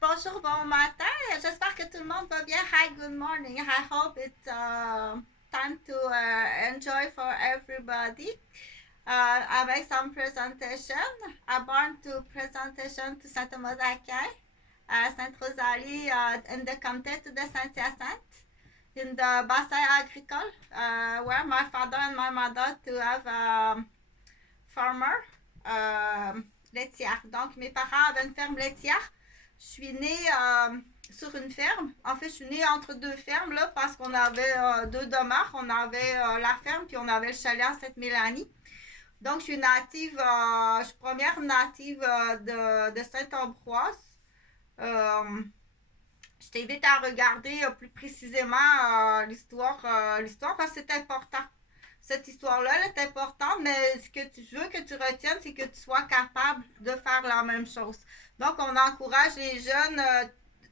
Bonjour, bon matin. J'espère que tout le monde va bien. Hi, good morning. I hope it's time to enjoy for everybody. I make some presentation. I born to presentation to Saint Thomas d'Aquin, Sainte Rosalie, in the comté de Saint-Hyacinthe, in the bassin agricole, where my father and my mother to have farmer, laitière. Donc, mes parents avaient une ferme laitière. Je suis née sur une ferme. En fait, je suis née entre deux fermes là, parce qu'on avait deux demeures. On avait la ferme puis on avait le chalet en Sainte-Mélanie. Donc, je suis native, je suis première native de Saint-Ambroise. Euh, je t'invite à regarder plus précisément l'histoire parce que c'est important. Cette histoire-là elle est importante, mais ce que je veux que tu retiennes, c'est que tu sois capable de faire la même chose. Donc, on encourage les jeunes,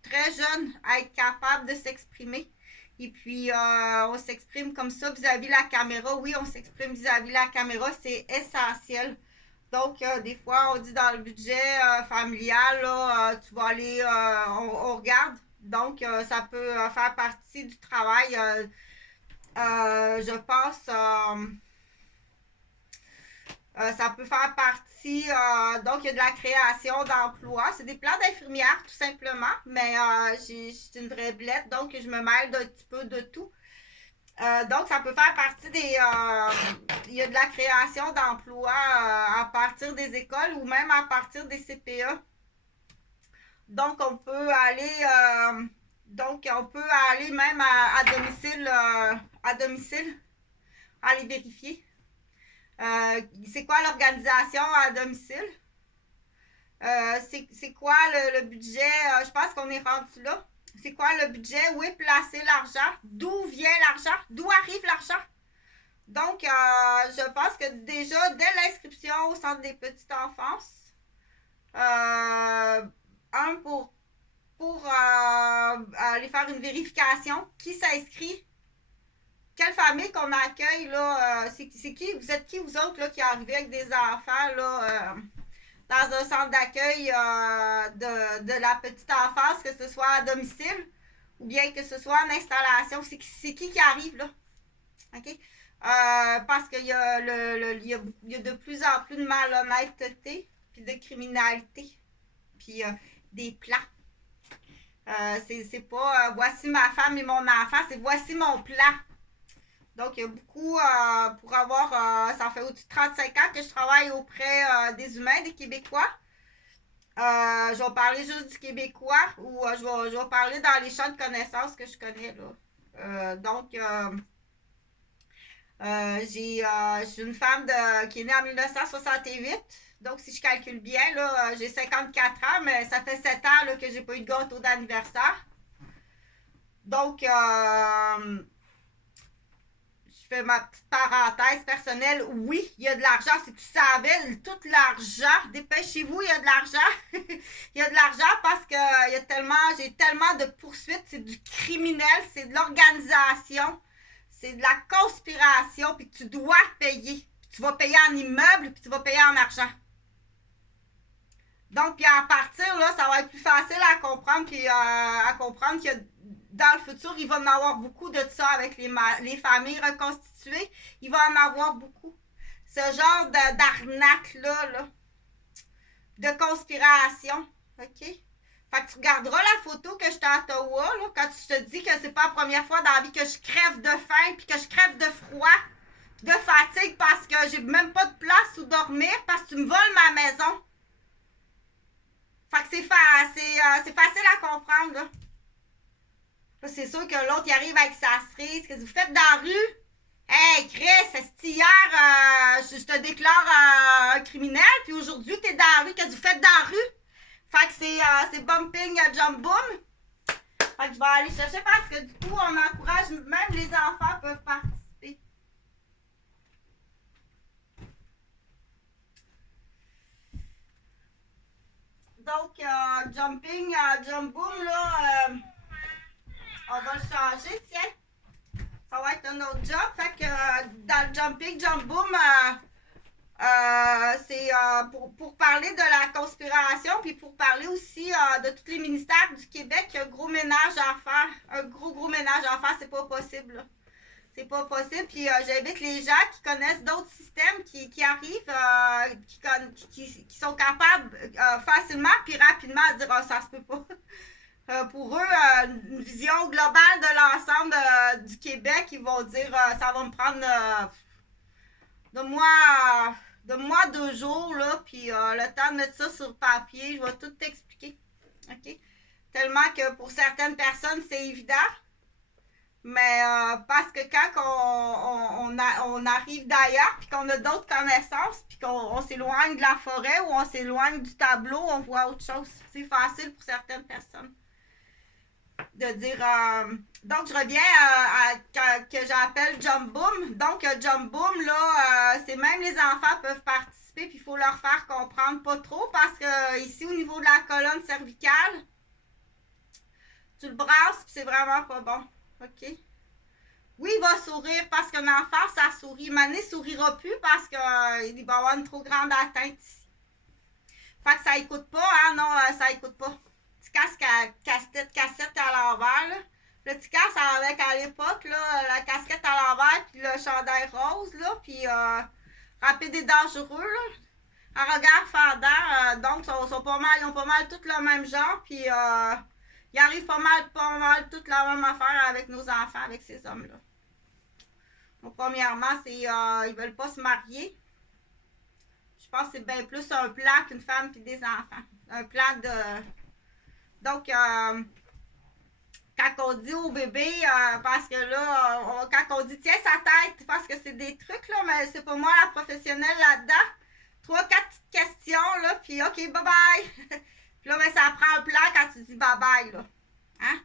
très jeunes, à être capables de s'exprimer. Et puis, on s'exprime comme ça vis-à-vis la caméra. Oui, on s'exprime vis-à-vis la caméra, c'est essentiel. Donc, des fois, on dit dans le budget familial, là, tu vas aller, on regarde. Donc, ça peut faire partie du travail. Je pense, ça peut faire partie, donc il y a de la création d'emplois. C'est des plans d'infirmière tout simplement, mais j'ai une vraie blette, donc je me mêle d'un petit peu de tout. Donc, ça peut faire partie des... il y a de la création d'emplois à partir des écoles ou même à partir des CPE. Donc, on peut aller... même à domicile, aller vérifier. C'est quoi l'organisation à domicile? C'est quoi le budget? Je pense qu'on est rendu là. C'est quoi le budget? Où est placé l'argent? D'où vient l'argent? D'où arrive l'argent? Donc, je pense que déjà, dès l'inscription au centre des petites enfances, pour aller faire une vérification, qui s'inscrit, quelle famille qu'on accueille, là, c'est qui, vous êtes qui, vous autres, là, qui arrivez avec des enfants, là, dans un centre d'accueil de la petite enfance, que ce soit à domicile ou bien que ce soit en installation. C'est qui arrive là? OK? Parce qu'il y a, il y a de plus en plus de malhonnêteté, puis de criminalité, puis des plans. C'est pas voici ma femme et mon enfant, c'est voici mon plan. Donc, il y a beaucoup, pour avoir, ça fait au-dessus de 35 ans que je travaille auprès des humains, des Québécois. Je vais parler juste du Québécois ou je vais parler dans les champs de connaissances que je connais. Là. Donc, je suis une femme qui est née en 1968. Donc, si je calcule bien, là, j'ai 54 ans, mais ça fait 7 ans là, que j'ai pas eu de gâteau d'anniversaire. Donc, je fais ma petite parenthèse personnelle. Oui, il y a de l'argent. Si tu savais, tout l'argent, dépêchez-vous, il y a de l'argent. Il y a de l'argent parce que j'ai tellement de poursuites. C'est du criminel, c'est de l'organisation, c'est de la conspiration, puis tu dois payer. Puis tu vas payer en immeuble, puis tu vas payer en argent. Donc, puis à partir, là, ça va être plus facile à comprendre, puis à comprendre que dans le futur, il va en avoir beaucoup de ça avec les familles reconstituées. Il va en avoir beaucoup. Ce genre d'arnaque-là, là, de conspiration. OK? Fait que tu regarderas la photo que j'étais à Ottawa, là, quand je te dis que c'est pas la première fois dans la vie que je crève de faim, puis que je crève de froid, de fatigue parce que j'ai même pas de place où dormir, parce que tu me voles ma maison. Fait que c'est facile à comprendre, là. Là, c'est sûr que l'autre, il arrive avec sa cerise. Qu'est-ce que vous faites dans la rue? Hey, Chris, c'est hier, je te déclare un criminel, puis aujourd'hui, t'es dans la rue. Qu'est-ce que vous faites dans la rue? Fait que c'est bumping jump boom. Fait que je vais aller chercher parce que du coup, on encourage, même les enfants peuvent participer. Donc, jumping jump boom, là, on va le changer, tiens. Ça va être un autre job. Fait que dans le jumping jump boom, C'est pour parler de la conspiration, puis pour parler aussi de tous les ministères du Québec, il y a un gros ménage à faire. Un gros ménage à faire, c'est pas possible. Là. C'est pas possible. Puis j'invite les gens qui connaissent d'autres systèmes qui arrivent, qui sont capables facilement puis rapidement de dire ça se peut pas. Pour eux, une vision globale de l'ensemble du Québec, ils vont dire ça va me prendre de moi donne-moi 2 jours, là, puis le temps de mettre ça sur papier, je vais tout t'expliquer. OK? Tellement que pour certaines personnes, c'est évident. Mais parce que quand on arrive d'ailleurs, puis qu'on a d'autres connaissances, puis qu'on s'éloigne de la forêt ou on s'éloigne du tableau, on voit autre chose. C'est facile pour certaines personnes de dire. Donc, je reviens que j'appelle Jump Boom. Donc, Jump Boom, là, c'est même les enfants peuvent participer, puis il faut leur faire comprendre pas trop, parce que ici, au niveau de la colonne cervicale, tu le brasses, puis c'est vraiment pas bon. OK? Oui, il va sourire parce qu'un enfant, ça sourit. Mané sourira plus parce qu'il va avoir une trop grande atteinte ici. Fait que ça écoute pas, hein? Non, ça écoute pas. Petit casquette à l'envers, là. Le petit casque avec à l'époque, là, la casquette à l'envers, puis le chandail rose, là, puis rapide et dangereux, là. Un regard fendant, donc ils ont pas mal tout le même genre, puis ils arrivent pas mal toute la même affaire avec nos enfants, avec ces hommes-là. Donc, premièrement, c'est ils veulent pas se marier. Je pense que c'est bien plus un plan qu'une femme et des enfants. Un plan de. Donc, quand on dit au bébé, parce que là, quand on dit tiens sa tête, parce que c'est des trucs, là, mais c'est pas moi la professionnelle là-dedans. 3-4 petites questions, là, puis OK, bye bye. Puis là, ben, ça prend un plan quand tu dis bye bye, là. Hein?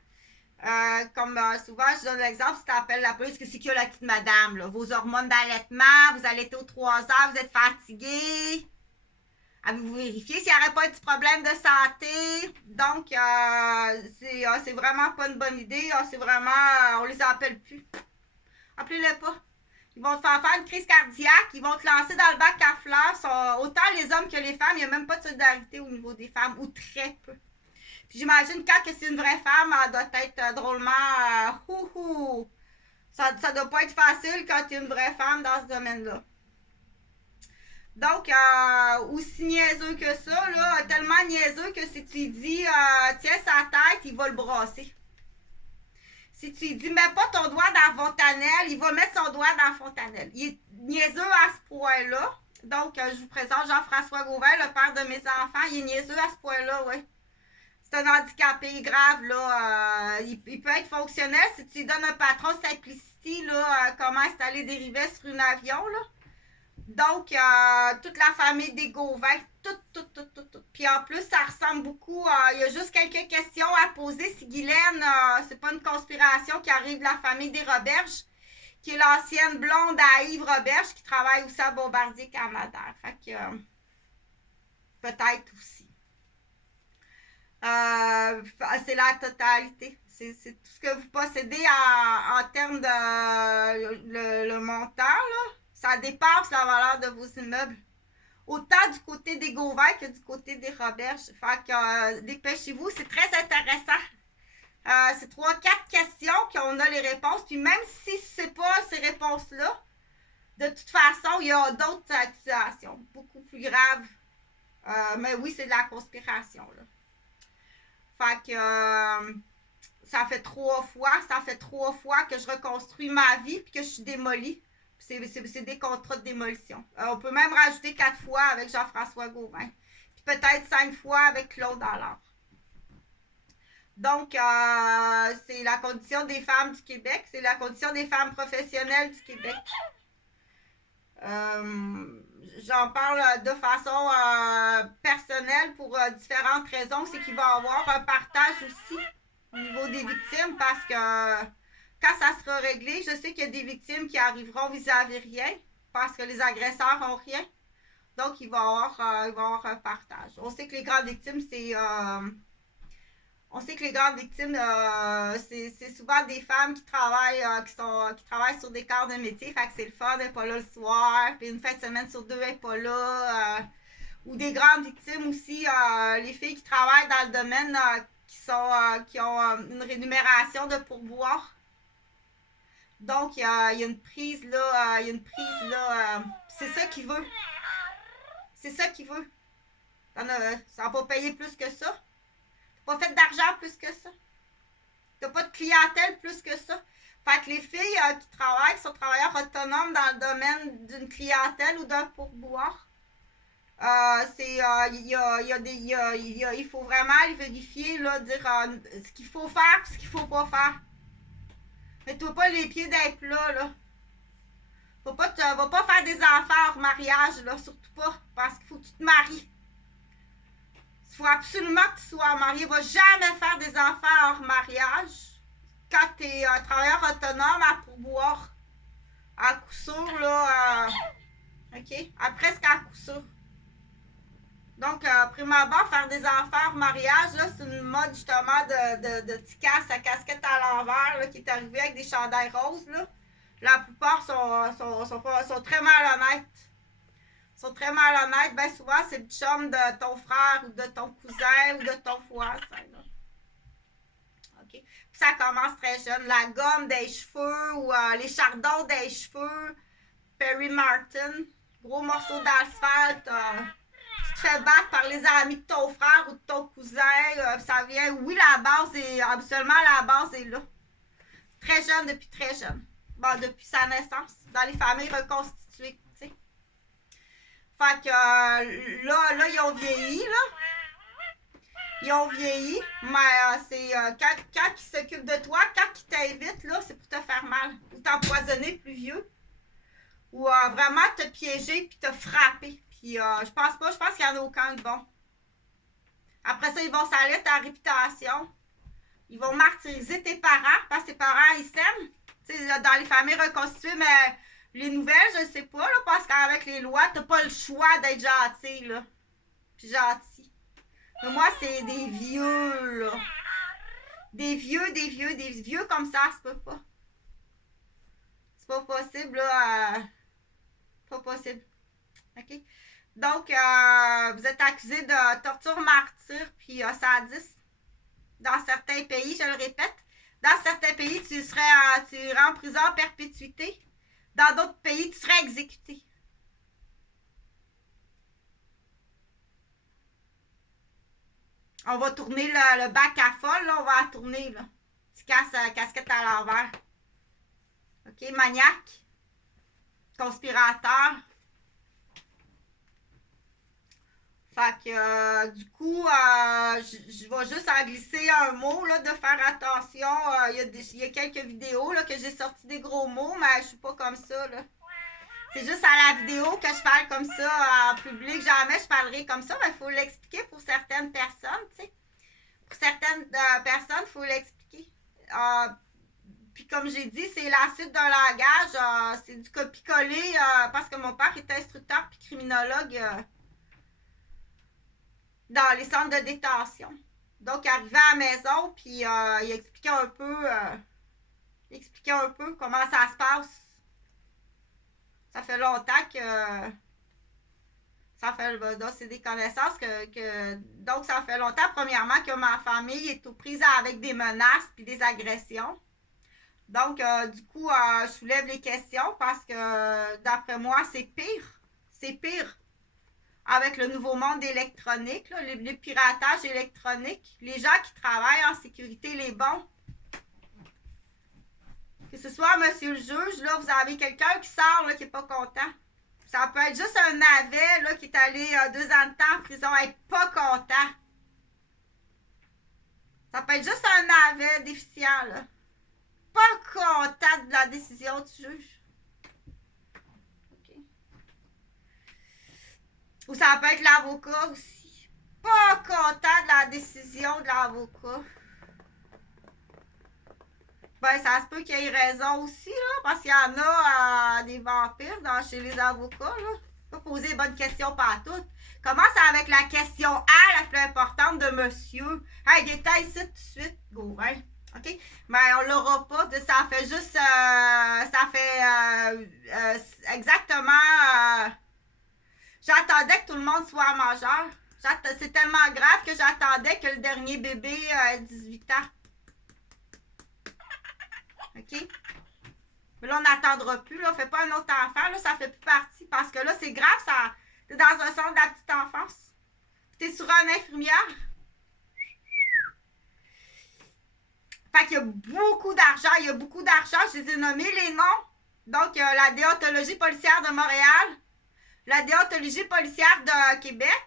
Comme souvent, je donne l'exemple, si tu appelles la police, que c'est que la petite madame, là, vos hormones d'allaitement, vous allaitez aux 3 heures, vous êtes fatigué. Avez-vous vérifié s'il n'y aurait pas de problème de santé? Donc, c'est vraiment pas une bonne idée. C'est vraiment, on les appelle plus. Appelez-les pas. Ils vont te faire une crise cardiaque, ils vont te lancer dans le bac à fleurs. Autant les hommes que les femmes, il n'y a même pas de solidarité au niveau des femmes, ou très peu. Puis j'imagine quand que c'est une vraie femme, elle doit être drôlement Ça doit pas être facile quand tu es une vraie femme dans ce domaine-là. Donc, aussi niaiseux que ça, là, tellement niaiseux que si tu dis tiens sa tête, il va le brasser. Si tu dis mets pas ton doigt dans la fontanelle, il va mettre son doigt dans la fontanelle. Il est niaiseux à ce point-là. Donc, je vous présente Jean-François Gauvin, le père de mes enfants. Il est niaiseux à ce point-là, oui. C'est un handicapé grave, là. Il peut être fonctionnel si tu lui donnes un patron Simplicity, là, comment installer des rivets sur un avion, là. Donc, toute la famille des Gauvin, tout. Puis en plus, ça ressemble beaucoup. Il y a juste quelques questions à poser. Si Guylaine, c'est pas une conspiration qui arrive de la famille des Roberges, qui est l'ancienne blonde à Yves Roberge, qui travaille aussi à Bombardier Canadair. Fait que, peut-être aussi. C'est la totalité. C'est tout ce que vous possédez en termes de le montant, là. Ça dépasse la valeur de vos immeubles. Autant du côté des Gauvin que du côté des Roberges. Fait que dépêchez-vous, c'est très intéressant. C'est 3-4 questions qu'on a les réponses. Puis même si c'est pas ces réponses-là, de toute façon, il y a d'autres accusations beaucoup plus graves. Mais oui, c'est de la conspiration, là. Fait que ça fait 3 fois que je reconstruis ma vie puis que je suis démolie. C'est des contrats de démolition. On peut même rajouter 4 fois avec Jean-François Gauvin. Puis peut-être 5 fois avec Claude Allard. Donc, c'est la condition des femmes du Québec. C'est la condition des femmes professionnelles du Québec. J'en parle de façon personnelle pour différentes raisons. C'est qu'il va y avoir un partage aussi au niveau des victimes parce que quand ça sera réglé, je sais qu'il y a des victimes qui arriveront vis-à-vis rien parce que les agresseurs n'ont rien. Donc, il va y avoir un partage. On sait que les grandes victimes, c'est On sait que les grandes victimes, c'est souvent des femmes qui travaillent, qui travaillent sur des corps de métier. Fait que c'est le fun, elle n'est pas là le soir. Puis une fin de semaine sur deux, elle n'est pas là. Ou des grandes victimes aussi, les filles qui travaillent dans le domaine, qui ont une rémunération de pourboire. Donc, il y a une prise là, il y a une prise là. C'est ça qu'il veut. C'est ça qu'il veut. Ça va pas payer plus que ça. T'as pas fait d'argent plus que ça. T'as pas de clientèle plus que ça. Fait que les filles qui travaillent, qui sont travailleurs autonomes dans le domaine d'une clientèle ou d'un pourboire, il faut vraiment aller vérifier, là, dire ce qu'il faut faire et ce qu'il faut pas faire. Mets-toi pas les pieds dans les plats, là. Va pas faire des enfants hors mariage, là, surtout pas, parce qu'il faut que tu te maries. Il faut absolument que tu sois marié. Va jamais faire des enfants hors mariage quand tu es un travailleur autonome à pourboire. À coup sûr, là, OK? À presque à coup sûr. Donc, prime abord, faire des enfants hors mariage, là, c'est une mode justement de ticasse à casquette à l'envers là, qui est arrivée avec des chandails roses. Là. La plupart sont très malhonnêtes. Sont très malhonnêtes. Bien souvent, c'est le chum de ton frère ou de ton cousin ou de ton voisin. OK? Puis ça commence très jeune. La gomme des cheveux ou les chardons des cheveux. Perry Martin. Gros morceau d'asphalte. Tu te fais battre par les amis de ton frère ou de ton cousin. Ça vient. Oui, habituellement, la base est là. Très jeune, depuis très jeune. Bon, depuis sa naissance. Dans les familles reconstituées. T'sais. Fait que là, ils ont vieilli, là. Ils ont vieilli, mais c'est quand ils s'occupent de toi, quand ils t'invitent, là, c'est pour te faire mal. Ou t'empoisonner plus vieux. Ou vraiment te piéger puis te frapper. Puis je pense qu'il n'y en a aucun de bon. Après ça, ils vont salir ta réputation. Ils vont martyriser tes parents parce que tes parents, ils s'aiment. Tu sais, dans les familles reconstituées, mais les nouvelles, je ne sais pas, là, parce qu'avec les lois, tu n'as pas le choix d'être gentil, là. Puis gentil. Mais moi, c'est des vieux, là. Des vieux comme ça se peut pas. C'est pas possible, là. Pas possible. OK? Donc, vous êtes accusé de torture martyr puis sadisme. Dans certains pays, je le répète, dans certains pays, tu irais en prison à perpétuité. Dans d'autres pays, tu serais exécuté. On va tourner le bac à folle, là, on va la tourner, là. Tu casses la casquette à l'envers. OK? Maniaque. Conspirateur. Fait que du coup, je vais juste en glisser un mot, là, de faire attention. Il y a quelques vidéos là, que j'ai sorti des gros mots, mais je suis pas comme ça, là. C'est juste à la vidéo que je parle comme ça en public. Jamais je parlerai comme ça, mais il faut l'expliquer pour certaines personnes, tu sais. Pour certaines personnes, il faut l'expliquer. Puis comme j'ai dit, c'est la suite d'un langage. C'est du copier-coller parce que mon père était instructeur puis criminologue dans les centres de détention. Donc, arrivé à la maison, puis il expliquait un peu comment ça se passe. Ça fait longtemps que c'est des connaissances donc ça fait longtemps premièrement que ma famille est aux prises avec des menaces puis des agressions. Donc du coup je soulève les questions parce que d'après moi c'est pire avec le nouveau monde électronique, là, le piratage électronique, les gens qui travaillent en sécurité, les bons. Que ce soit monsieur le juge, là, vous avez quelqu'un qui sort là, qui n'est pas content. Ça peut être juste un navet là, qui est allé 2 ans de temps en prison et être pas content. Ça peut être juste un navet déficient. Là. Pas content de la décision du juge. Okay. Ou ça peut être l'avocat aussi. Pas content de la décision de l'avocat. Ben, ça se peut qu'il y ait raison aussi, là, parce qu'il y en a des vampires chez les avocats, là. Pas poser les bonnes questions par toutes. Commence avec la question A, la plus importante de monsieur. Hey, détail ici tout de suite, go, hein? OK? Mais on l'aura pas. Ça fait juste. Ça fait exactement. J'attendais que tout le monde soit majeur. C'est tellement grave que j'attendais que le dernier bébé ait 18 ans. OK? Mais là, on n'attendra plus. Là. On fait pas un autre enfant. Là, ça fait plus partie. Parce que là, c'est grave. Ça, t'es dans un centre de la petite enfance. T'es sur une infirmière. Fait qu'il y a beaucoup d'argent. Il y a beaucoup d'argent. Je les ai nommés les noms. Donc, la déontologie policière de Montréal. La déontologie policière de Québec.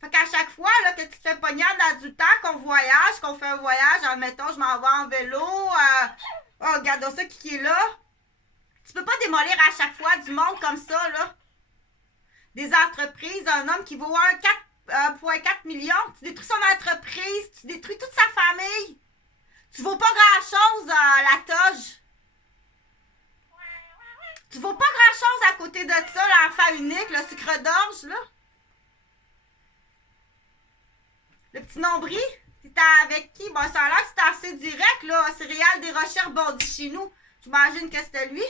Fait qu'à chaque fois là, que tu te fais pogner en adultant, qu'on voyage, qu'on fait un voyage, admettons, je m'en vais en vélo, oh, regarde ça qui est là. Tu peux pas démolir à chaque fois du monde comme ça, là. Des entreprises, un homme qui vaut 1,4 million, tu détruis son entreprise, tu détruis toute sa famille. Tu vaux pas grand-chose, la toge. Tu vaux pas grand-chose à côté de ça, l'enfant unique, le sucre d'orge, là. Le petit nombril, t'étais avec qui? Bon, ça a l'air que c'était assez direct, là. Céréales des Rochers rebondit chez nous. J'imagine que c'était lui.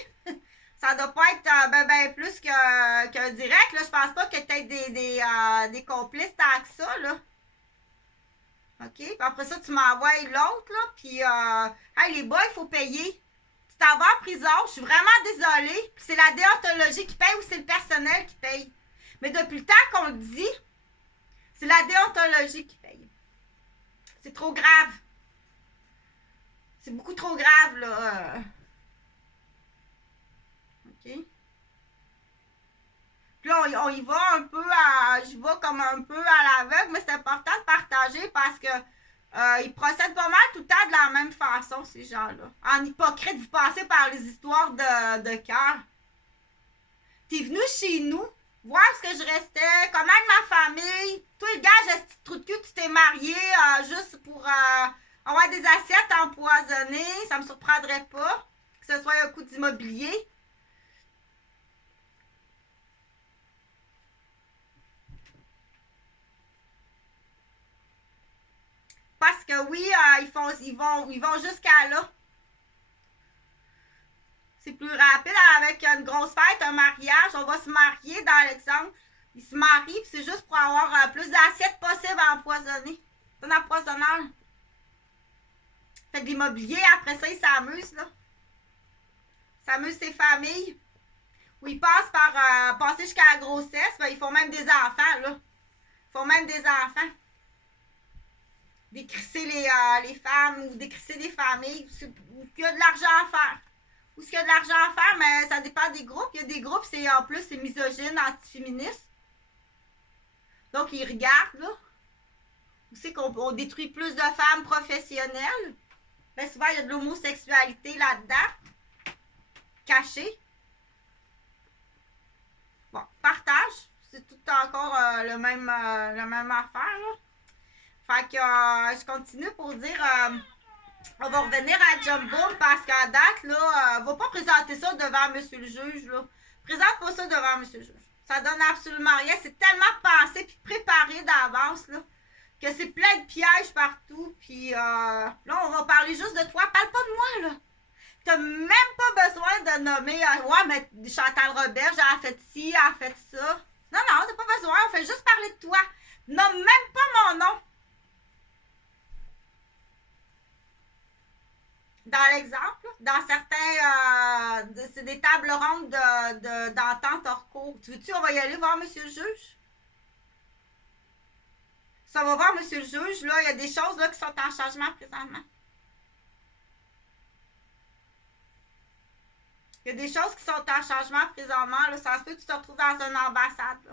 Ça doit pas être ben plus qu'un direct, là. Je pense pas que t'aies des complices tant que ça, là. OK? Puis après ça, tu m'envoies l'autre, là. Puis, hey, les boys, il faut payer. Tu t'en vas en prison. Je suis vraiment désolée. Puis c'est la déontologie qui paye ou c'est le personnel qui paye. Mais depuis le temps qu'on le dit, c'est la déontologie qui paye. C'est trop grave. C'est beaucoup trop grave, là. OK? Puis là, on y va un peu je vais comme un peu à l'aveugle, mais c'est important de partager parce que ils procèdent pas mal tout le temps de la même façon, ces gens-là. En hypocrite, vous passez par les histoires de cœur. T'es venu chez nous, voir ce que je restais, comment avec ma famille. Toi, le gars, j'ai ce trou de cul, tu t'es marié juste pour avoir des assiettes empoisonnées. Ça me surprendrait pas que ce soit un coup d'immobilier. Parce que oui, ils vont jusqu'à là. C'est plus rapide avec une grosse fête, un mariage. On va se marier dans l'exemple. Ils se marient, puis c'est juste pour avoir plus d'assiettes possibles à empoisonner. C'est un empoisonneur. Fait de l'immobilier, après ça, ils s'amusent, là. Ils s'amusent ses familles. Où ils passent par passer jusqu'à la grossesse, ben, ils font même des enfants, là. Ils font même des enfants. Décrisser les femmes ou décrisser des familles où il y a de l'argent à faire. Où il y a de l'argent à faire, mais ça dépend des groupes. Il y a des groupes, c'est en plus, c'est misogyne, antiféministe. Donc, ils regardent, là. Où c'est qu'on détruit plus de femmes professionnelles. Ben, souvent, il y a de l'homosexualité là-dedans. Cachée. Bon, partage. C'est tout encore la même affaire, là. Fait que je continue pour dire, on va revenir à Jumbo parce qu'à date, là, va pas présenter ça devant monsieur le juge, là. Présente pas ça devant monsieur le juge. Ça donne absolument rien. C'est tellement pensé puis préparé d'avance, là, que c'est plein de pièges partout. Puis là, on va parler juste de toi. Parle pas de moi, là. T'as même pas besoin de nommer, ouais, mais Chantal Robert, elle a fait ci, elle a fait ça. Non, t'as pas besoin. On fait juste parler de toi. Nomme même pas mon nom. Dans l'exemple, dans certains, c'est des tables rondes d'entente hors cours. Tu veux-tu, on va y aller voir monsieur le juge? Si on va voir monsieur le juge, là, il y a des choses là, qui sont en changement présentement. Il y a des choses qui sont en changement présentement. Là, ça se peut que tu te retrouves dans une ambassade. Là.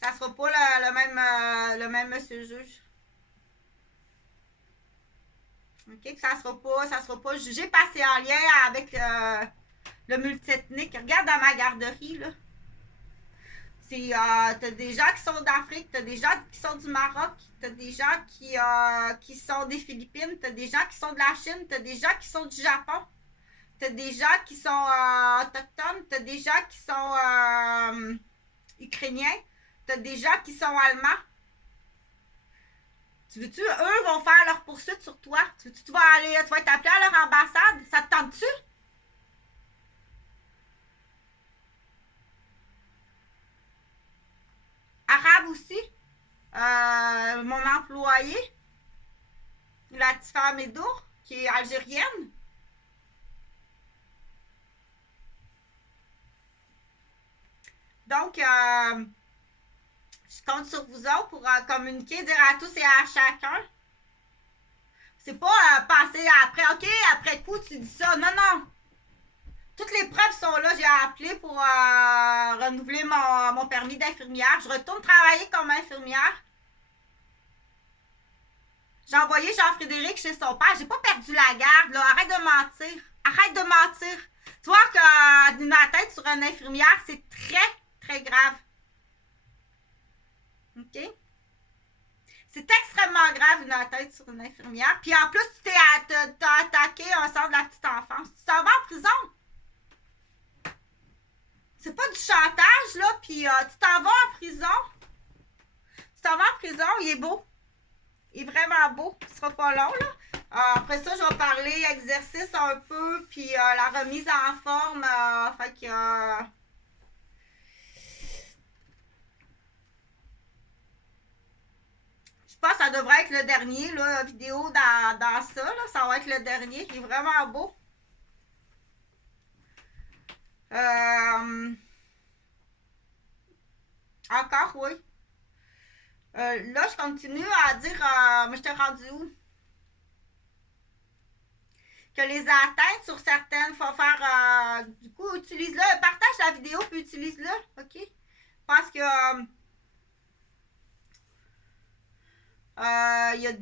Ça sera pas le même monsieur le juge. OK? Ça sera pas jugé parce que c'est en lien avec le multiethnique. Regarde dans ma garderie, là. T'as des gens qui sont d'Afrique, t'as des gens qui sont du Maroc, t'as des gens qui sont des Philippines, t'as des gens qui sont de la Chine, t'as des gens qui sont du Japon, t'as des gens qui sont autochtones, t'as des gens qui sont ukrainiens, tu as des gens qui sont allemands. Tu veux-tu, eux vont faire leur poursuite sur toi. Tu vas aller, tu vas être appelé à leur ambassade. Ça te tente-tu? Arabe aussi. Mon employé, la Tifa Medour, qui est algérienne. Donc, je compte sur vous autres pour communiquer, dire à tous et à chacun. C'est pas passer après, ok, après coup, tu dis ça. Non, non. Toutes les preuves sont là. J'ai appelé pour renouveler mon permis d'infirmière. Je retourne travailler comme infirmière. J'ai envoyé Jean-Frédéric chez son père. J'ai pas perdu la garde, là. Arrête de mentir. Arrête de mentir. Tu vois qu'une tête sur une infirmière, c'est très, très grave. OK? C'est extrêmement grave une tête sur une infirmière. Puis en plus, tu t'as attaqué un centre de la petite enfance. Tu t'en vas en prison. C'est pas du chantage, là. Puis tu t'en vas en prison. Tu t'en vas en prison, il est beau. Il est vraiment beau. Ce sera pas long, là. Après ça, je vais parler exercice un peu, puis la remise en forme. Fait que... je pense que ça devrait être le dernier, là, la vidéo dans ça, là. Ça va être le dernier. Il est vraiment beau. Encore, oui. Là, je continue à dire... mais je t'ai rendu où? Que les atteintes sur certaines, faut faire... du coup, utilise-le. Partage la vidéo, puis utilise-le. OK? Parce que... il y a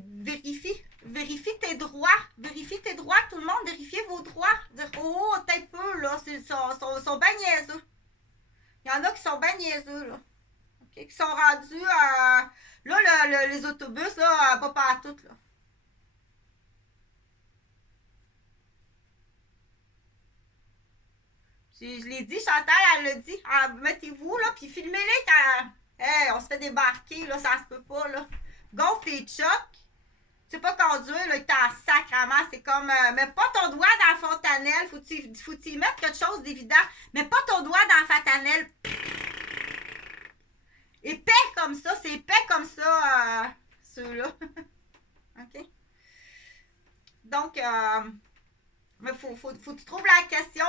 vérifie tes droits. Vérifie tes droits, tout le monde. Vérifiez vos droits. Dire, oh, peut-être peu, là. Ils sont bien niaiseux. Il y en a qui sont bien niaiseux, là. Okay? Qui sont rendus... là, les autobus, là, pas partout, là. Je l'ai dit, Chantal, elle l'a dit. Mettez-vous, là, puis filmez-les quand... Hey, on se fait débarquer, là, ça se peut pas, là. Gonfle tes chocs. Tu sais pas conduire, là, t'es en sacrament. C'est comme... mets pas ton doigt dans la fontanelle. Faut-tu y mettre quelque chose d'évident. Mets pas ton doigt dans la fontanelle. Épais comme ça. C'est épais comme ça, ceux-là. OK? Donc, mais faut que tu trouves la question,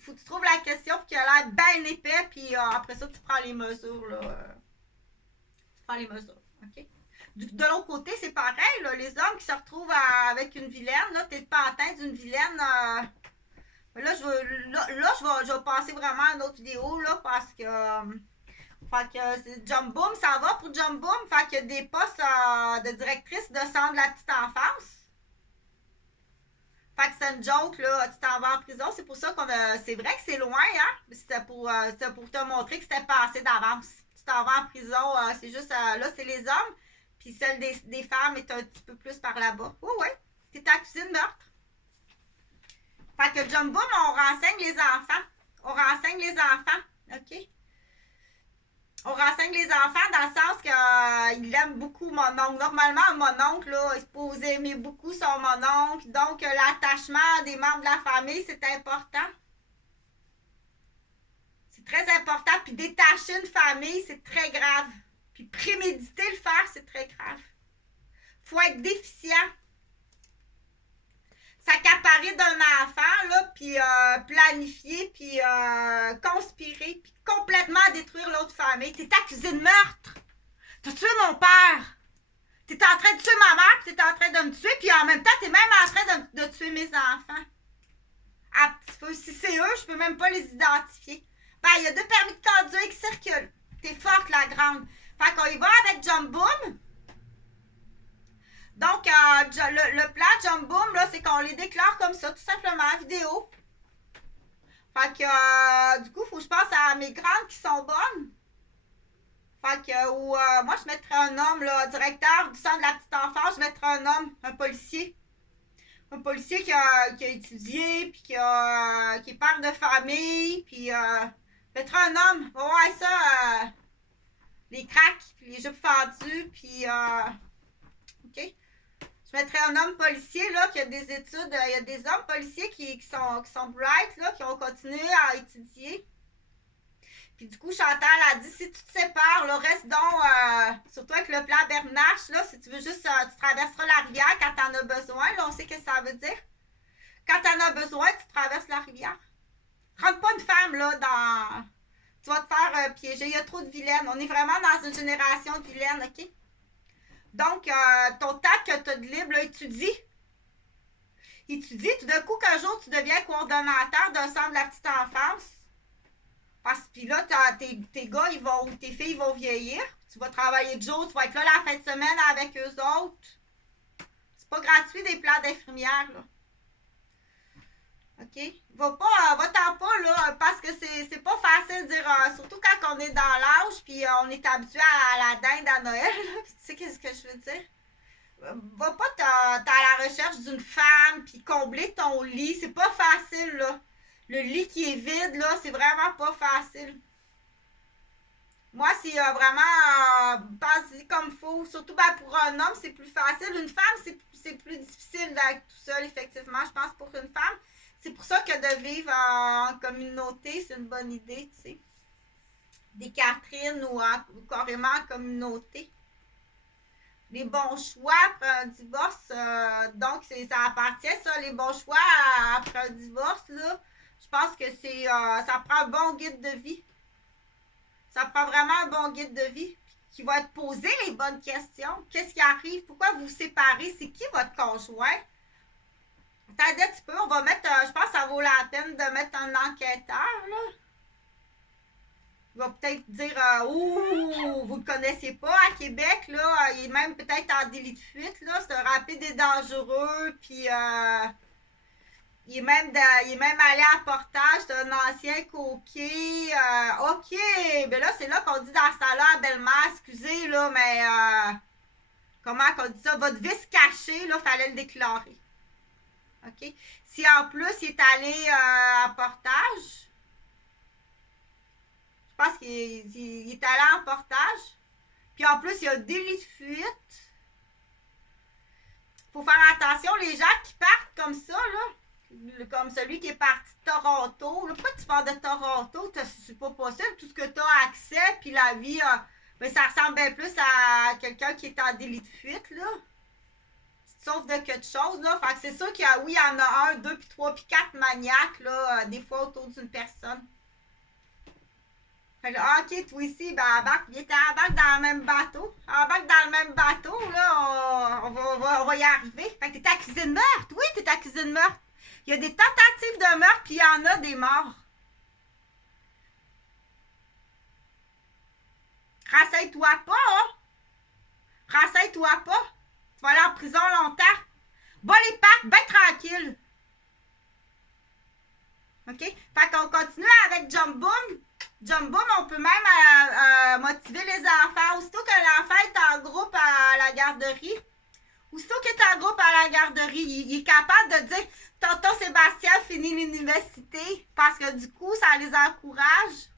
faut que tu trouves la question qui a l'air bien épais, puis après ça, tu prends les mesures, là. Tu prends les mesures, OK? De l'autre côté, c'est pareil, là, les hommes qui se retrouvent avec une vilaine, là, t'es pas atteint d'une vilaine, là, je vais passer vraiment à une autre vidéo, là, parce que... fait que Jump Boom, ça va pour Jump Boom, fait qu'il y a des postes de directrice de centre de la petite enfance. Fait que c'est une joke, là, tu t'en vas en prison. C'est pour ça qu'on a. C'est vrai que c'est loin, hein? C'était pour te montrer que c'était passé d'avance. Tu t'en vas en prison, c'est juste. Là, c'est les hommes, puis celle des femmes est un petit peu plus par là-bas. Oui, oui. T'es accusé de meurtre. Fait que Jump Boom, on renseigne les enfants. On renseigne les enfants. OK? On renseigne les enfants dans le sens qu'il aime beaucoup mon oncle. Normalement, mon oncle, là, il est supposé aimer beaucoup son mon oncle. Donc, l'attachement des membres de la famille, c'est important. C'est très important. Puis détacher une famille, c'est très grave. Puis préméditer le faire, c'est très grave. Faut être déficient. S'accaparer d'un enfant, là, puis planifier, puis conspirer, puis complètement détruire l'autre famille. T'es accusé de meurtre. T'as tué mon père. T'es en train de tuer ma mère, puis t'es en train de me tuer, puis en même temps, t'es même en train de tuer mes enfants. À petit feu. Si c'est eux, je peux même pas les identifier. Ben, il y a 2 permis de conduire qui circulent. T'es forte, la grande. Fait qu'on y va avec Jump Boom. Donc, le plan Jump Boom, là, c'est qu'on les déclare comme ça, tout simplement, vidéo. Fait que, du coup, il faut que je pense à mes grandes qui sont bonnes. Fait que, moi, je mettrais un homme, là, directeur du centre de la petite enfance, je mettrais un homme, un policier. Un policier qui a étudié, puis qui est père de famille, puis Être un homme. Ouais, ça, les cracks, puis les jupes fendues, puis OK. Je mettrais un homme policier, là, qui a des études. Il y a des hommes policiers qui sont bright, là, qui ont continué à étudier. Puis du coup, Chantal a dit, si tu te sépares, là, reste donc, surtout avec le plan Bernache, là, si tu veux juste, tu traverseras la rivière quand t'en as besoin, là, on sait ce que ça veut dire. Quand t'en as besoin, tu traverses la rivière. Rentre pas une femme, là, dans... Tu vas te faire piéger, il y a trop de vilaines. On est vraiment dans une génération de vilaines, OK? Donc, ton temps que tu as de libre, là, étudie. Étudie, tout d'un coup, qu'un jour, tu deviens coordonnateur d'un centre de la petite enfance. Parce que puis là, tes gars, ils vont, ou tes filles ils vont vieillir. Tu vas travailler de jour, tu vas être là la fin de semaine avec eux autres. C'est pas gratuit des plans d'infirmière, là. OK? Va-t'en pas, là, parce que c'est pas facile de dire, surtout quand on est dans l'âge, puis on est habitué à la dinde à Noël, là, tu sais qu'est-ce que je veux dire? Va pas t'es à la recherche d'une femme, puis combler ton lit, c'est pas facile, là. Le lit qui est vide, là, c'est vraiment pas facile. Moi, c'est vraiment pensé comme faut. Surtout ben, pour un homme, c'est plus facile. Une femme, c'est plus difficile d'être tout seul, effectivement. Je pense pour une femme. C'est pour ça que de vivre en communauté, c'est une bonne idée, tu sais. Des Catherine ou carrément en communauté. Les bons choix après un divorce, donc ça appartient, ça, les bons choix après un divorce, là. Je pense que ça prend un bon guide de vie. Ça prend vraiment un bon guide de vie qui va te poser les bonnes questions. Qu'est-ce qui arrive? Pourquoi vous vous séparez? C'est qui votre conjoint? Attendez un petit peu, on va mettre, je pense que ça vaut la peine de mettre un enquêteur, là. Il va peut-être dire, ouh, vous ne le connaissez pas à Québec, là. Il est même peut-être en délit de fuite, là. C'est un rapide et dangereux, puis il est même allé à portage, c'est un ancien coquet. OK, ben là, c'est là qu'on dit dans ce temps-là à Belle-Mère, excusez, là, mais comment qu'on dit ça? Votre vice caché, là, fallait le déclarer. OK? Si en plus, il est allé à portage, je pense qu'il est allé en portage, puis en plus, il y a délit de fuite. Faut faire attention, les gens qui partent comme ça, là, comme celui qui est parti de Toronto. Là, pourquoi tu pars de Toronto? C'est pas possible. Tout ce que tu as accès, puis la vie, ben, ça ressemble bien plus à quelqu'un qui est en délit de fuite, là. Tu te sauves de quelque chose, là. Fait que c'est sûr qu'il y a, oui, il y en a un, deux, puis trois, puis quatre maniaques, là, des fois autour d'une personne. Fait que, OK, toi ici, ben, embarque dans le même bateau. Embarque dans le même bateau, là, on va y arriver. Fait que t'es accusé de meurtre. Oui, t'es accusé de meurtre. Il y a des tentatives de meurtre, puis il y en a des morts. Renseigne-toi pas, hein? Renseigne-toi pas. Tu vas aller en prison longtemps. Bas les pattes, ben tranquille. OK? Fait qu'on continue avec Jump Boom. Jump Boom, on peut même motiver les enfants. Aussitôt que l'enfant est en groupe à la garderie, aussitôt qu'il est en groupe à la garderie, il est capable de dire Tonton Sébastien finit l'université parce que du coup, ça les encourage.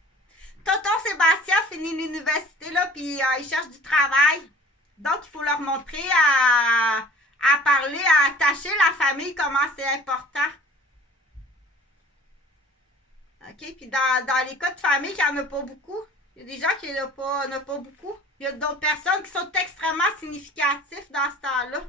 Tonton Sébastien finit l'université, là, puis il cherche du travail. Donc, il faut leur montrer à parler, à attacher la famille, comment c'est important. OK? Puis dans les cas de famille, il n'y en a pas beaucoup. Il y a des gens qui n'en ont pas beaucoup. Il y a d'autres personnes qui sont extrêmement significatifs dans ce temps-là.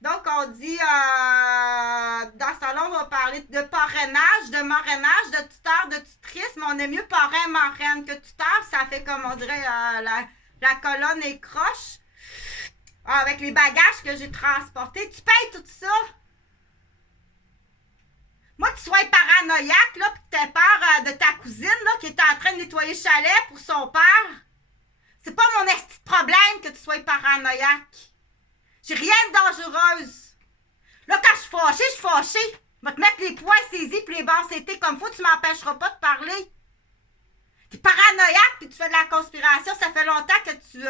Donc, on dit, dans ce temps-là, on va parler de parrainage, de marrainage, de tuteur, de tutrice, mais on est mieux parrain, marraine que tuteur. Ça fait comme, on dirait, la colonne est croche. Avec les bagages que j'ai transportés. Tu payes tout ça? Moi, que tu sois paranoïaque, là, pis que t'aies peur de ta cousine, là, qui est en train de nettoyer le chalet pour son père, c'est pas mon esti de problème que tu sois paranoïaque. J'ai rien de dangereuse. Là, quand je suis fâchée. Je vais te mettre les poings saisis pis les barres c'était comme faut, tu m'empêcheras pas de parler. T'es paranoïaque pis tu fais de la conspiration, ça fait longtemps que tu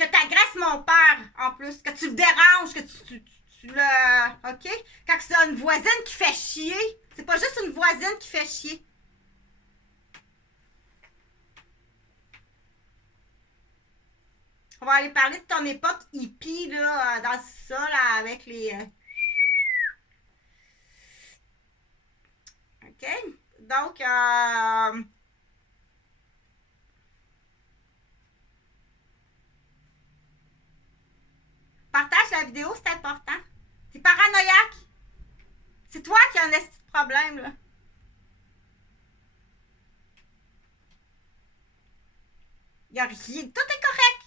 agresses mon père, en plus, que tu le déranges, que tu le... OK? Quand c'est une voisine qui fait chier, c'est pas juste une voisine qui fait chier. On va aller parler de ton époque hippie, là, dans ça, là, avec les... OK? Donc, partage la vidéo, c'est important. T'es paranoïaque. C'est toi qui as un esti de problème, là. Y a rien. Tout est correct.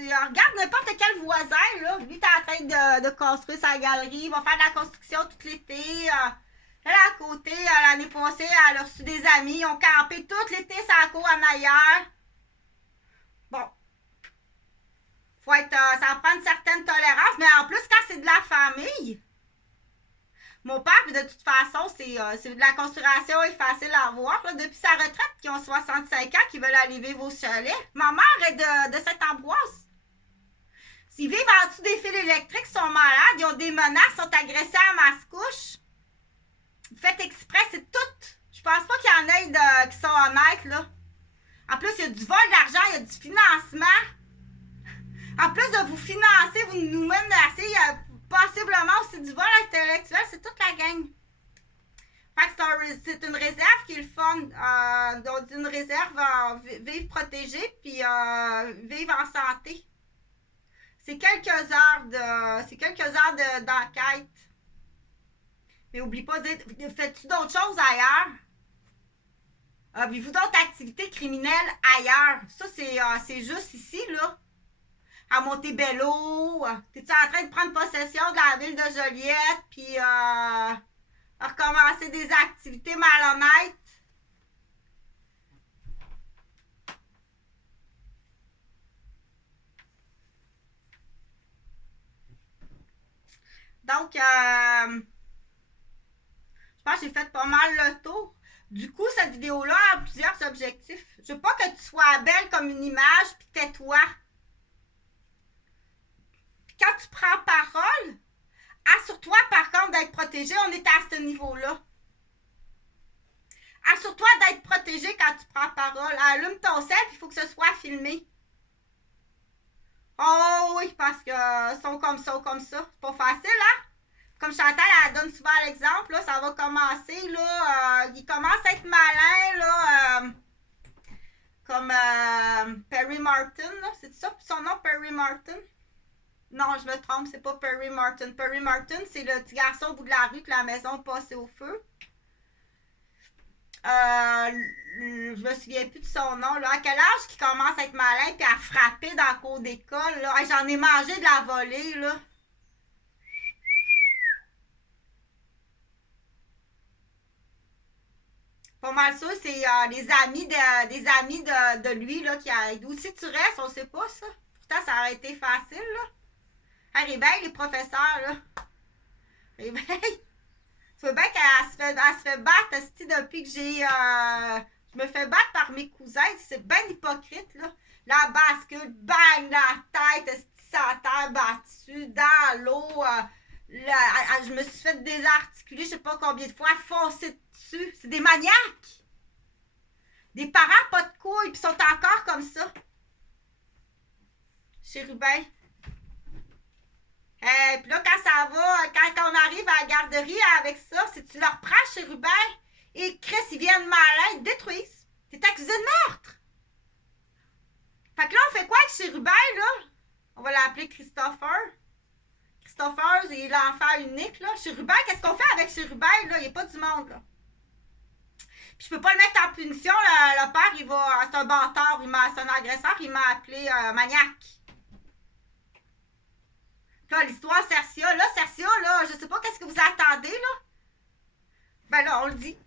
Regarde n'importe quel voisin, là. Lui, t'es en train de construire sa galerie. Il va faire de la construction tout l'été. Elle, à côté, l'année passée, elle a reçu des amis. Ils ont campé tout l'été sur la cour en ailleurs. Bon. Ça prend une certaine tolérance. Mais en plus, quand c'est de la famille... Mon père, de toute façon, c'est de la conspiration est facile à voir. Là. Depuis sa retraite, qui ont 65 ans, qui veulent aller vivre au chalet. Ma mère est de Saint-Ambroise. S'ils vivent en dessous des fils électriques, ils sont malades, ils ont des menaces, ils sont agressés à masse-couche. Faites exprès, c'est tout. Je pense pas qu'il y en ait qui sont honnêtes, là. En plus, il y a du vol d'argent, il y a du financement. En plus de vous financer, vous nous menacez, il y a possiblement aussi du vol intellectuel, c'est toute la gang. Fait que c'est une réserve qui est le fun. Donc, une réserve vivre protégée puis vivre en santé. C'est quelques heures d'enquête. Mais oublie pas de dire, fais-tu d'autres choses ailleurs? Avez-vous d'autres activités criminelles ailleurs? Ça, c'est juste ici, là. À Montebello. T'es-tu en train de prendre possession de la ville de Joliette, puis recommencer des activités malhonnêtes? Donc, je pense que j'ai fait pas mal le tour. Du coup, cette vidéo-là a plusieurs objectifs. Je veux pas que tu sois belle comme une image, puis tais-toi. Quand tu prends parole, assure-toi par contre d'être protégé. On est à ce niveau-là. Assure-toi d'être protégé quand tu prends parole. Allume ton sel, il faut que ce soit filmé. Oh oui, parce que sont comme ça, comme ça. C'est pas facile, hein? Comme Chantal, elle donne souvent l'exemple, là, ça va commencer, là. Il commence à être malin, là. Comme Perry Martin, là. C'est ça son nom, Perry Martin? Non, je me trompe, c'est pas Perry Martin. Perry Martin, c'est le petit garçon au bout de la rue que la maison passait au feu. Je me souviens plus de son nom. Là. À quel âge qu'il commence à être malin et à frapper dans la cour d'école? Là? J'en ai mangé de la volée, là. Pas mal sûr, c'est des amis de lui là, qui aident. Où si tu restes, on sait pas ça. Pourtant, ça aurait été facile, là. Hey, réveille les professeurs, là. Réveille. Tu vois bien qu'elle se fait battre depuis que je me fais battre par mes cousins. C'est bien hypocrite, là. La bascule, bang, la tête, sa terre battue, dans l'eau. Je me suis fait désarticuler, je sais pas combien de fois, foncer dessus. C'est des maniaques. Des parents pas de couilles, puis sont encore comme ça. Chérubin. Puis là, quand ça va, quand on arrive à la garderie avec ça, si tu leur prends Chérubin et Chris, ils viennent malin, ils te détruisent. T'es accusé de meurtre. Fait que là, on fait quoi avec Chérubin, là? On va l'appeler Christopher. Christopher, il est l'enfant unique, là. Chérubin, qu'est-ce qu'on fait avec Chérubin, là? Il n'y a pas du monde, là. Puis je peux pas le mettre en punition, le père, c'est un bâtard, c'est un agresseur, il m'a appelé maniaque. Là, l'histoire Cercia, là, je sais pas qu'est-ce que vous attendez, là. Ben là, on le dit.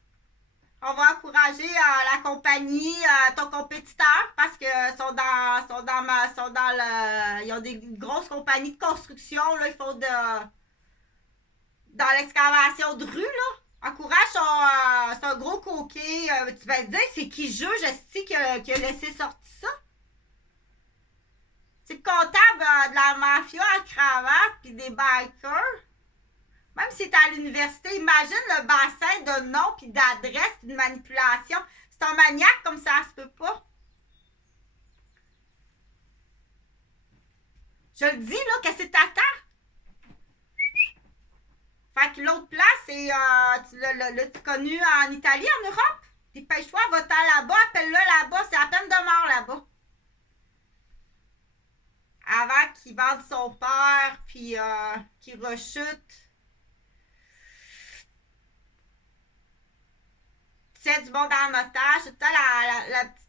On va encourager la compagnie, ton compétiteur, parce que ils ont des grosses compagnies de construction, là, ils font dans l'excavation de rue, là. Encourage c'est un gros coquet. Tu vas te dire, c'est qui juge, est-ce qui a laissé sortir ça? C'est le comptable de la mafia à cravate puis des bikers. Même si t'es à l'université, imagine le bassin de noms puis d'adresses puis de manipulation. C'est un maniaque comme ça se peut pas. Je le dis, là, qu'est-ce que t'attends? Fait que l'autre place, c'est, l'as-tu connu en Italie, en Europe? Dépêche-toi, va-t'en là-bas, appelle-le là-bas, c'est à peine de mort là-bas. Avant qu'il vende son père, puis qu'il rechute. Tiens du monde en otage. C'est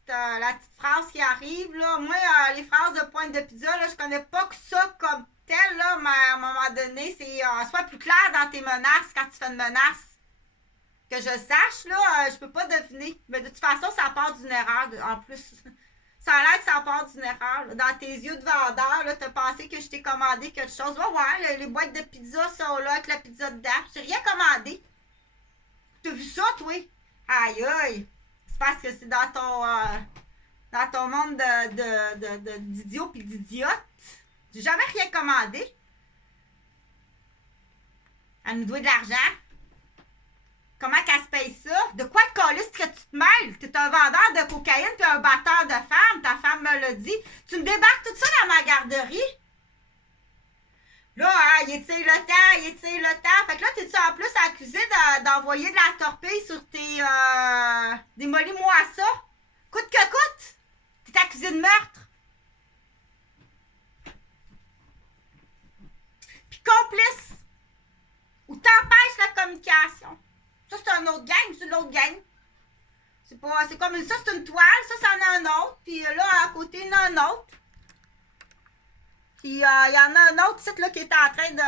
la petite phrase qui arrive, là. Moi, les phrases de pointe de pizza, là, je connais pas que ça comme tel, là, mais à un moment donné, c'est sois plus clair dans tes menaces quand tu fais une menace. Que je sache, là, je peux pas deviner. Mais de toute façon, ça part d'une erreur, en plus. Ça a l'air que ça part d'une erreur. Là. Dans tes yeux de vendeur, là, t'as pensé que je t'ai commandé quelque chose. Va voir, les boîtes de pizza sont là avec la pizza dedans. J'ai rien commandé. T'as vu ça, toi? Aïe, aïe. C'est parce que c'est dans ton monde d'idiots pis d'idiotes. J'ai jamais rien commandé. Elle nous doit de l'argent. Comment qu'elle se paye ça? De quoi de calice que tu te mêles? T'es un vendeur de cocaïne puis un batteur de femmes. Ta femme me l'a dit. Tu me débarques tout ça dans ma garderie? Là, hein, il étire le temps. Fait que là, t'es-tu en plus accusé d'envoyer de la torpille sur tes... Démolis-moi ça. Coûte que coûte. T'es accusé de meurtre. Puis complice. Ou t'empêches la communication. Ça, c'est un autre gang, c'est l'autre gang. C'est comme ça, c'est une toile, ça, c'en a un autre. Puis là, à côté, il y en a un autre. Puis il y en a un autre site là, qui est en train de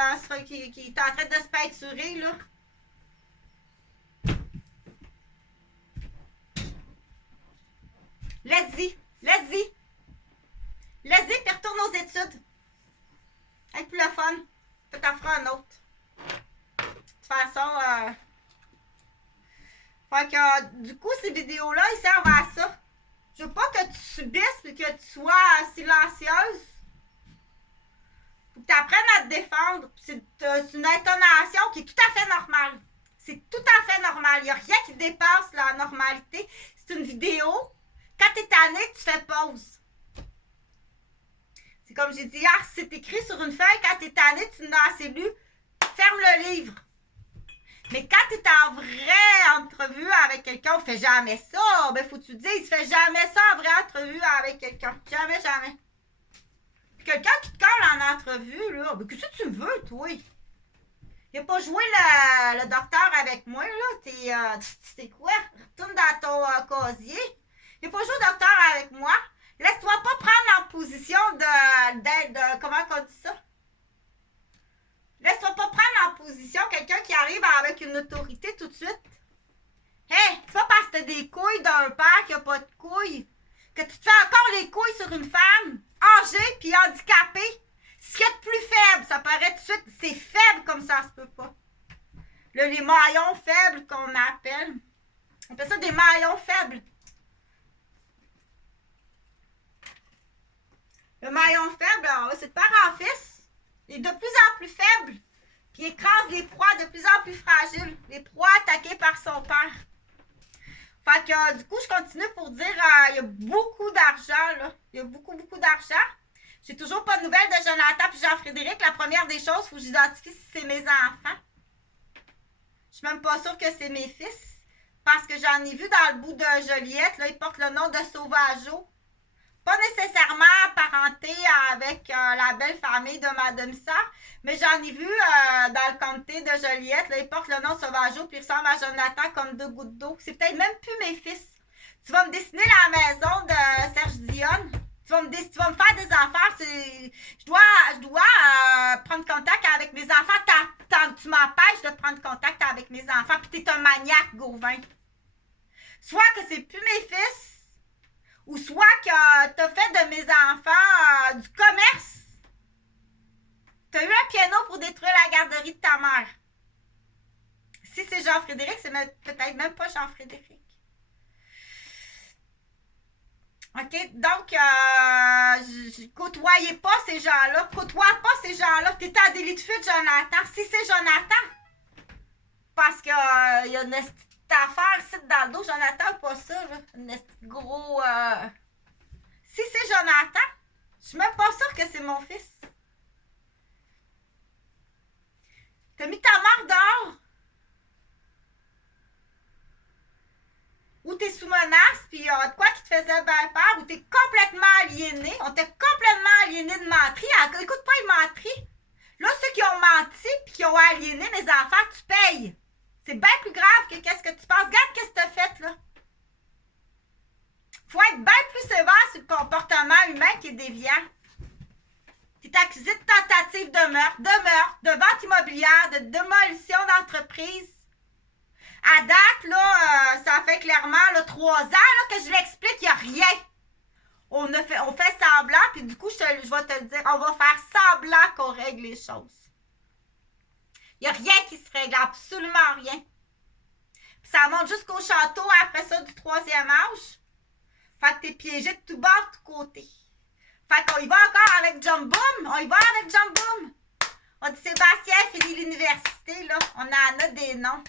se peinturer, là. Laisse-y, puis retourne aux études. Avec plus le fun. Tu t'en feras un autre. De toute façon, fait que, du coup, ces vidéos-là, ils servent à ça. Je veux pas que tu subisses et que tu sois silencieuse. Faut que tu apprennes à te défendre. C'est une intonation qui est tout à fait normale. C'est tout à fait normal. Il n'y a rien qui dépasse la normalité. C'est une vidéo. Quand tu es tanné, tu fais pause. C'est comme j'ai dit hier, c'est écrit sur une feuille. Quand tu es tanné, tu n'as assez lu. Ferme le livre. Mais quand tu es en vraie entrevue avec quelqu'un, on fait jamais ça. Ben, faut que tu te dises, fais jamais ça en vraie entrevue avec quelqu'un. Jamais, jamais. Puis quelqu'un qui te colle en entrevue, là, ben, qu'est-ce que tu veux, toi? Il n'a pas joué le docteur avec moi, là. T'es quoi? Retourne dans ton casier. Il n'a pas joué le docteur avec moi. Laisse-toi pas prendre en position de comment on dit ça? Laisse-toi pas prendre en position quelqu'un qui arrive avec une autorité tout de suite. Hey, c'est pas parce que t'as des couilles d'un père qui a pas de couilles que tu te fais encore les couilles sur une femme âgée puis handicapée. Ce qui est plus faible, ça paraît tout de suite, c'est faible comme ça se peut pas. Là, les maillons faibles qu'on appelle. On appelle ça des maillons faibles. Le maillon faible, c'est de père en fils. Il est de plus en plus faible, qui écrase les proies de plus en plus fragiles, les proies attaquées par son père. Fait que du coup, je continue pour dire, il y a beaucoup d'argent, là. Il y a beaucoup d'argent. J'ai toujours pas de nouvelles de Jonathan puis Jean-Frédéric. La première des choses, il faut que j'identifie si c'est mes enfants. Je suis même pas sûre que c'est mes fils. Parce que j'en ai vu dans le bout de Joliette, là, ils portent le nom de Sauvageau. Pas nécessairement parenté avec la belle famille de ma demi-sœur, mais j'en ai vu dans le comté de Joliette. Là, ils portent le nom Sauvageau puis ils ressemblent à Jonathan comme deux gouttes d'eau. C'est peut-être même plus mes fils. Tu vas me dessiner la maison de Serge Dionne. Tu vas me faire des affaires. Je dois prendre contact avec mes enfants. Tu m'empêches de prendre contact avec mes enfants. Puis t'es un maniaque, Gauvin. Soit que c'est plus mes fils, ou soit que t'as fait de mes enfants du commerce. T'as eu un piano pour détruire la garderie de ta mère. Si c'est Jean-Frédéric, c'est peut-être même pas Jean-Frédéric. OK? Donc, côtoyez pas ces gens-là. Côtoie pas ces gens-là. T'es en délit de fuite, Jonathan. Si c'est Jonathan, parce qu'il y a une affaire ici dans le dos, Jonathan, pas ça, là. Un gros. Si c'est Jonathan, je suis même pas sûre que c'est mon fils. puis de quoi qui te faisait bien peur, ou t'es complètement aliéné, on t'est complètement aliéné de menterie. Écoute pas les menteries. Là, ceux qui ont menti puis qui ont aliéné mes enfants, tu payes. C'est bien plus grave que qu'est-ce que tu penses. Regarde qu'est-ce que t'as fait, là. Faut être bien plus sévère sur le comportement humain qui est déviant. Tu es accusé de tentative de meurtre, de vente immobilière, de démolition d'entreprise. À date, là, ça fait clairement là, 3 ans là, que je l'explique, il n'y a rien. On fait semblant, puis du coup, je vais te le dire, on va faire semblant qu'on règle les choses. Il n'y a rien qui se règle, absolument rien. Puis ça monte jusqu'au château après ça du 3e âge. Fait que t'es piégé de tout bas, de tout côté. Fait qu'on y va encore avec Jump Boom. On y va avec Jump Boom. On dit Sébastien finit l'université, là. On en a des noms.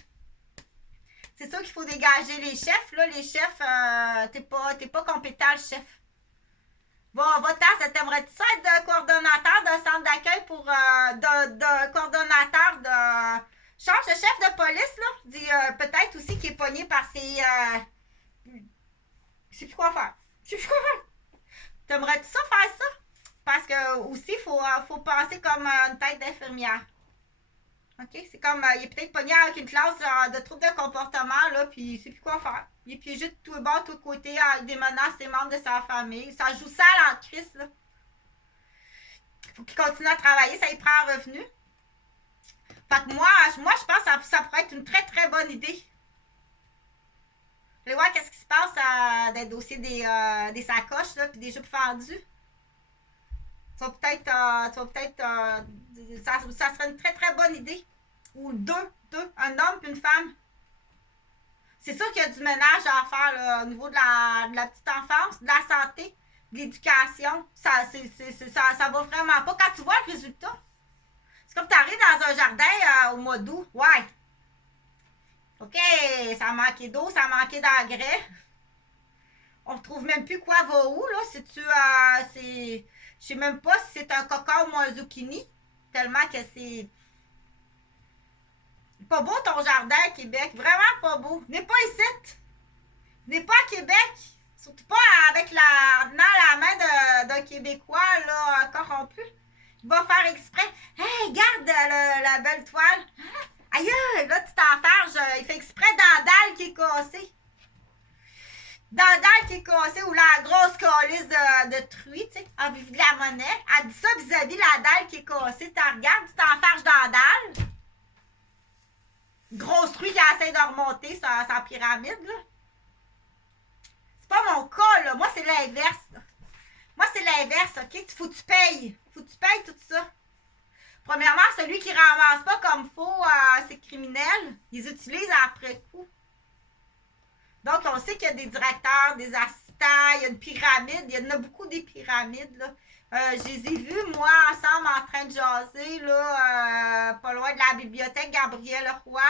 C'est sûr qu'il faut dégager les chefs, là. Les chefs, t'es pas compétent, le chef. Va-t'en, t'aimerais-tu ça être de coordonnateur de centre d'accueil pour... de coordonnateur de... Change de chef de police, là. Dis peut-être aussi qu'il est pogné par ses... Je sais plus quoi faire. T'aimerais-tu ça faire ça? Parce que aussi, il faut penser comme une tête d'infirmière. OK? C'est comme, il est peut-être pogné avec une classe de troubles de comportement, là, puis il sait plus quoi faire. Il est piégé de tous les bords, de tous les côtés, avec des menaces des membres de sa famille. Ça joue sale en crise, là. Faut qu'il continue à travailler, ça y prend un revenu. Fait que moi je pense que ça pourrait être une très, très bonne idée. Allez voir qu'est-ce qui se passe dans le dossier des sacoches, là, puis des jupes fendues. Ça serait une très très bonne idée. Ou deux, un homme et une femme. C'est sûr qu'il y a du ménage à faire là, au niveau de la petite enfance, de la santé, de l'éducation. Ça va vraiment pas. Quand tu vois le résultat, c'est comme tu arrives dans un jardin au mois d'août. Ouais. OK, ça a manqué d'eau, ça a manqué d'engrais. On ne retrouve même plus quoi va où, là. Je sais même pas si c'est un cocon ou un zucchini. Tellement que c'est pas beau ton jardin à Québec. Vraiment pas beau. Venez pas ici. Venez pas à Québec. Surtout pas avec la main d'un Québécois là, corrompu. Il va faire exprès. Hey, garde la belle toile. Aïe, là, tu t'enfarges. Il fait exprès dans la dalle qui est cassée. Dans la dalle qui est cassée ou la grosse calice de truie, tu sais, en vue de la monnaie. Elle dit ça vis-à-vis la dalle qui est cassée. Tu regardes, tu t'enfarges dans la dalle. Grosse truie qui essaie de remonter sa pyramide, là. C'est pas mon cas, là. Moi, c'est l'inverse, là. Moi, c'est l'inverse, OK? Faut que tu payes. Faut que tu payes tout ça. Premièrement, celui qui ramasse pas comme faut ses criminels, ils utilisent après coup. Donc, on sait qu'il y a des directeurs, des assistants, il y a une pyramide. Il y en a beaucoup des pyramides, là. Je les ai vus, moi, ensemble, en train de jaser, là, pas loin de la bibliothèque Gabriel Roy.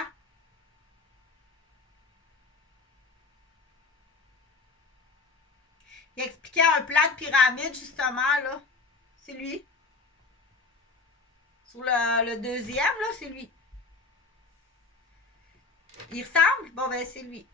Il expliquait un plan de pyramide, justement, là. C'est lui. Sur le deuxième, là, c'est lui. Il ressemble? Bon, ben, c'est lui.